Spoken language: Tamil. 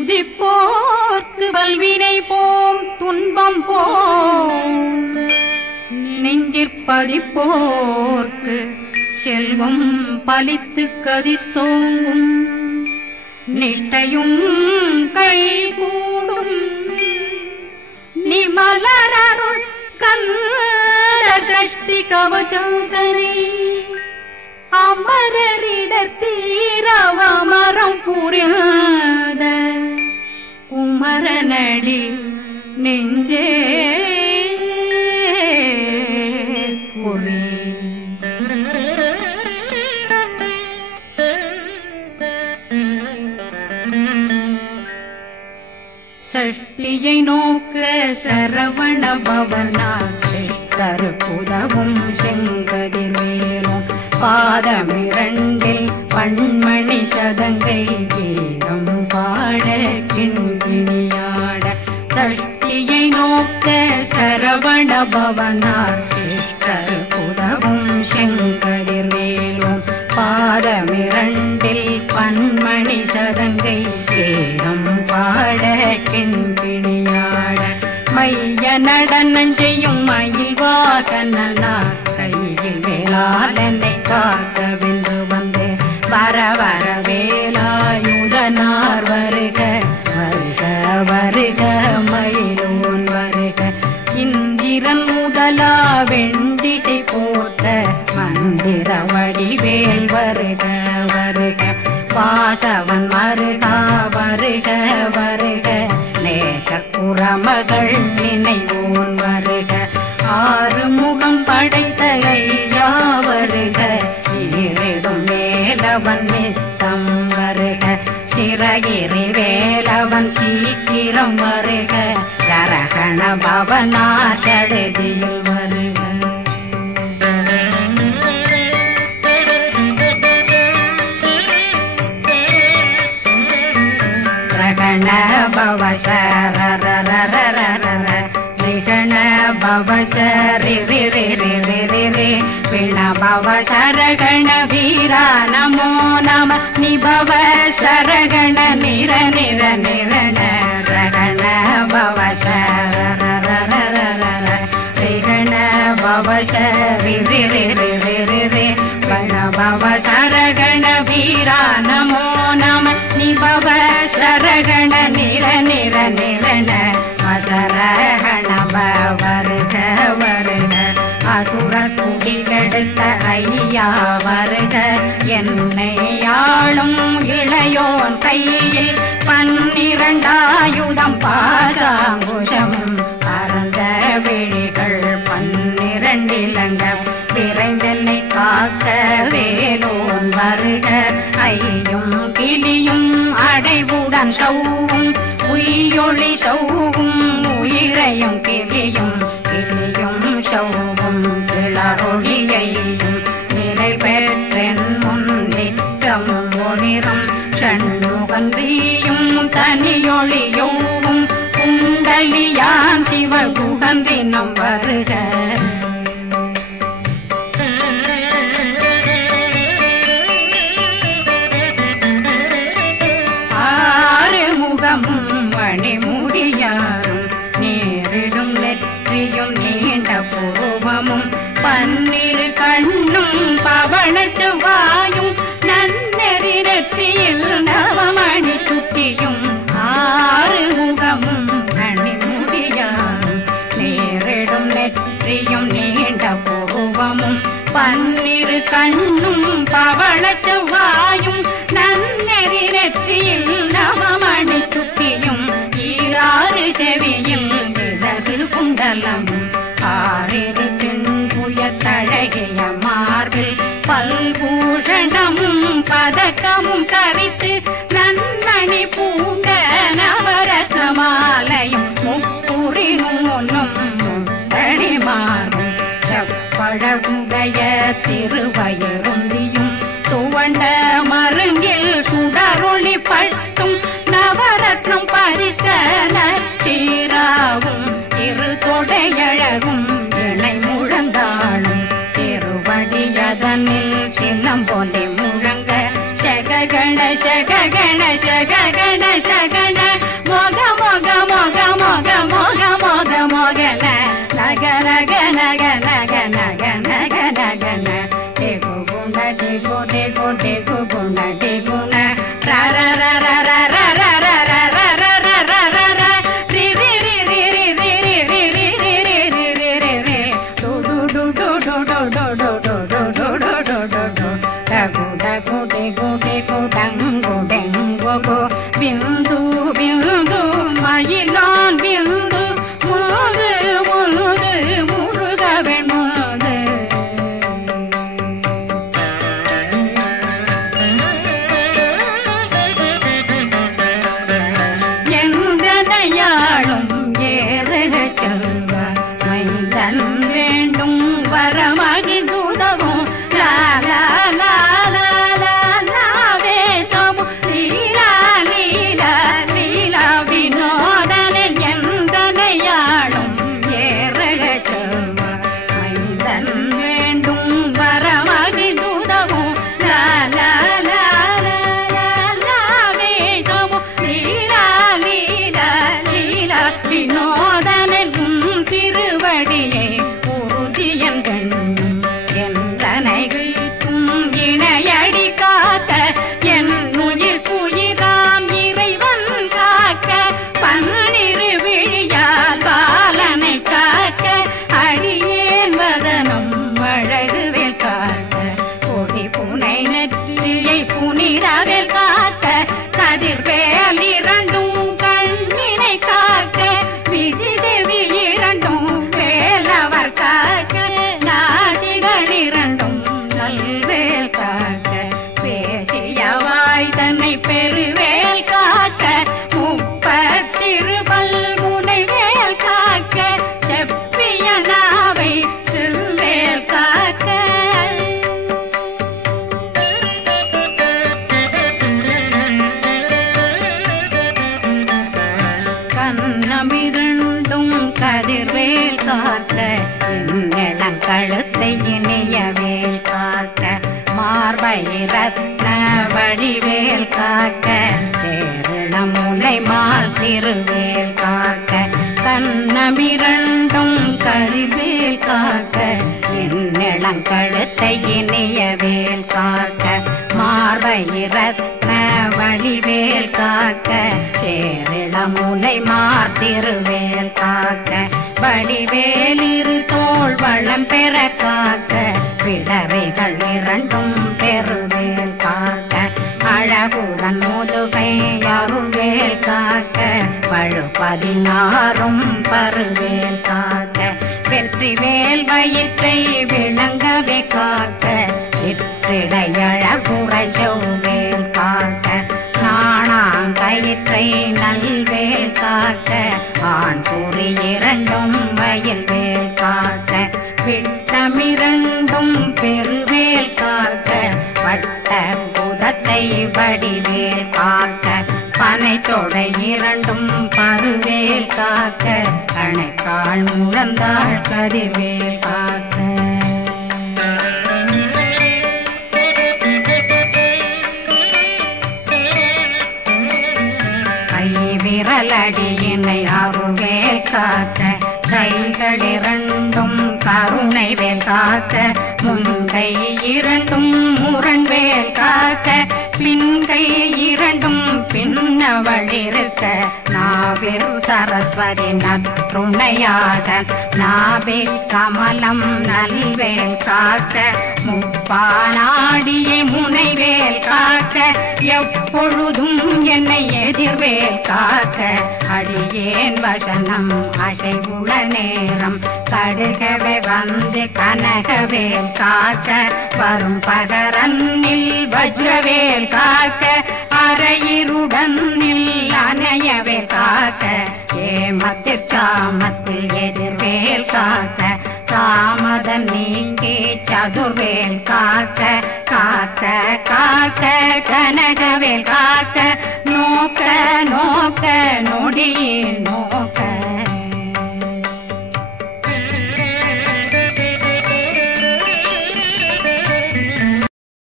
துதிப்போர்க்கு வல்வினை போம் துன்பம் போம் நெஞ்சிற்பதிப்போர்க்கு செல்வம் பலித்து கதித்தோங்கும் நிஷ்டையும் கைகூடும் நிமலரருள் கந்த சக்தி கவசந்தனை அமரரிடத்தீரவமரம் புரியாத குமரனடி நெஞ்சே குறி சஷ்டியை நோக்க சரவண பவனா சிஷ்டருக்குதவும் செங்கதிர்வேலும் பாதமிரண்டில் பண்மணி சதங்கை கீதம் பாட கிண்கிணியாட சஷ்டியை நோக்க சரவண பவனார் சிஷ்டருக்குதவும் செங்கதிர்வேலும் பாதமிரண்டில் பண்மணி சதங்கை கீதம் பாட கிண்கிணியாட மைய நடனம் செய்யும் மயில் வாகனார் கையில் வேளாளனை காக்கவென்று வந்து வர வர வேலாயுதனார் வருக வருக வருக மயிலோன் வருக இந்திரன் முதலா வெண்டிசை போட்ட மந்திர வடிவேல் வருக வருக வாசவன் வருகா வருக வருக நேசக்குறமகள் நினைவோன் வருக ஆறு முகம் படைத்த ஐயா வருக ஈரெதும் வேலவன் நித்தம் வருக சிறகிரி வேலவன் சீக்கிரம் வருக சரகண பவனா சடுதியில் வருக ரகண பவசரரரரரரர ரிகண பவசரி ரி ரி ரி ரி ரி ரி விண பவசரகண வீரா நமோ நம நிபவ சரகண நிர நிர நிரண ரகண பவசரரரரரர ரிகண பவசரி ரி ரி ரி ரி ரி ரி விண பவசரகண வீரா நமோ நம நிபவ சரகண நிர நிர நிரண அசரகண வருக வருக அசுர துடி கெடுத்த ஐயா வருக என்னை ஆளும் இளையோன் கையில் 12 பாசாங்குஷம் பரந்த விழிகள் 12 இலங்கம் விரைந்தென்னை காக்க வேலோன் வருக ஐயும் கிளியும் அடைவுடன் சௌவும் உயிரொளி சௌவும் உயிரையும் கிளியும் கிளியும் சௌவும் கிளரொளியையும் நிலை பெற்றென் முன் நிற்கும் ஒளிரும் ஷண்முகந்தியும் தனியொளியோவும் குண்டலியான் சிவகுகந்தினம் வருக மணிமுடியாரும் நேரிடும் நெற்றியும் நீண்ட பூவமும் 12 கண்ணும் பவனத்து வாயும் நன்னெறி நெற்றியில் நவமணி குட்டியும் 6 முகமும் மணிமுடியாரும் நேரிடும் நெற்றியும் நீண்ட பூவமும் 12 கண்ணும் பவனத்து வாயும் நன்னெறி நெற்றியில் நவமணி குட்டியும் 6 செவியும் விலகு குண்டலம் 6 தின்புயத்தழகிய மார்பில் பல்பூஷணமும் பதக்கமும் தரித்து நன்மணி பூண்ட நவரத்ன மாலையும் முப்புரி நூலும் முத்தணி மாறும் செப்பழகுடைய திருவயருந்தியும் துவண்ட மருங்கில் சுடரொளி பட்டும் நவரத்னம் பறித்த நச்சீராவும் திருத்தொடையழகும் இணை முழந்தாளும் திருவடியதனில் சிலம்பொலி முழங்க சககண சககண சககண சகண டிகு டிகு டிகு குண டிகுண ர ர ர ர ர ர ர ர ர ர ர ர ர ர ரி ரி ரி ரி ரி ரி ரி ரி ரி ரி ரி ரி ரி ரி டு டு டு டு டு டு டு டு டு டு டு டு டு டு டு டகு டகு டிகு டிகு டங்கு டெங்கு கு பிந்து பிந்து மயிலான் பிந்து முது முது முருக வெண்முது எங்கனையாளும் ஏறுக செல்வ மைந்தன் வேண்டும் வரமகிழ்ந்துதவும் லா லா லா லா லா லா வேஷமும் லீலா லீலா லீலா வினோதனில் எந்தனையாளும் ஏறுக செல்வ மைந்தன் வேண்டும் வரமகிழ்ந்துதவும் லா லா லா லா லா லா வேஷமும் லீலா லீலா லீலா வினோதனில் உன் திருவடியை உறுதியன் கண்ணும் என்றனைகளுக்கும் இணையடி காக்க என் உயிர் குயிராம் இறைவன் காக்க பன்னிரு விழியால் பாலனை காக்க அடியேன் வதனம் அழகுவேல் காக்க கொடி புனை நெற்றியை புனிதவேல் காக்க கதிர்வேல் இரண்டும் கண்ணினை காக்க விதி செவி இரண்டும் வேலவர் காக்க நாசிகள் இரண்டும் நல்வேல் காக்க பேசியவாய் தன்னை பெருவேல் காக்க முப்பத்திருபல் முனைவேல் காக்க செப்பிய நாவை செல்வேல் காக்க கண்ணமிரண்டும் கதிர்வேல் காக்க இளங்கழுத்தை இனியவேல் காக்க மார்பை ரத்ன வடிவேல் காக்க சேரண முனை மால் திருவேல் காக்க கண்ணமிரண்டும் கதிர்வேல் காக்க இளங்கழுத்தை இனியவேல் காக்க மார்பை ரத்ன வடிவேல் காக்க சேரிள முலை மார்த்திருவேல் காக்க வடிவேல் இரு தோள் வளம் பெற காக்க பிடரைகள் இரண்டும் பெருவேல் காக்க அழகுடன் முதுகை அருள்வேல் காக்க பழு 16 பருவேல் காக்க வெற்றிவேல் வயிற்றை விளங்கவே காக்க சிற்றிடையழகுரை செவ்வேல் காக்க நாணாங்கயிற்றை நல்வேல் காக்க ஆண் குறி இரண்டும் வயல்வேல் காக்க விட்டமிரண்டும் பெருவேல் காக்க வட்ட புதத்தை வடிவேல் காக்க பனை தொடை இரண்டும் பருவேல் காக்க கணைக்கால் முழந்தாள் கதிர்வேல் காக்க விரலடியினை அருள்வேல் காக்க கைகள் இரண்டும் கருணை வேல் காக்க முன்கை இரண்டும் முரண்வேல் காக்க பின்கை இரண்டும் பின்னவளிருக்க நாவில் சரஸ்வதி நற்றுணையாக நாவி கமலம் நல்வேல் காக்க முப்பானாடியை முனைவேல் காக்க எப்பொழுதும் என்னை எதிர்வேல் காக்க அடியேன் வசனம் அசைவுள நேரம் கடுகவே வந்து கனகவேல் காக்க வரும் பகரன்னில் வஜ்ரவேல் காக்க அரையிருடன் அணையவேல் காக்க ஏமத்தில் சாமத்தில் எதிர்வேல் காக்க தாமதம் நீங்கி சதுர்வேல் காக்க காக்க காக்க கனகவேல் காக்க நோக்க நோக்க நொடியில் நோக்க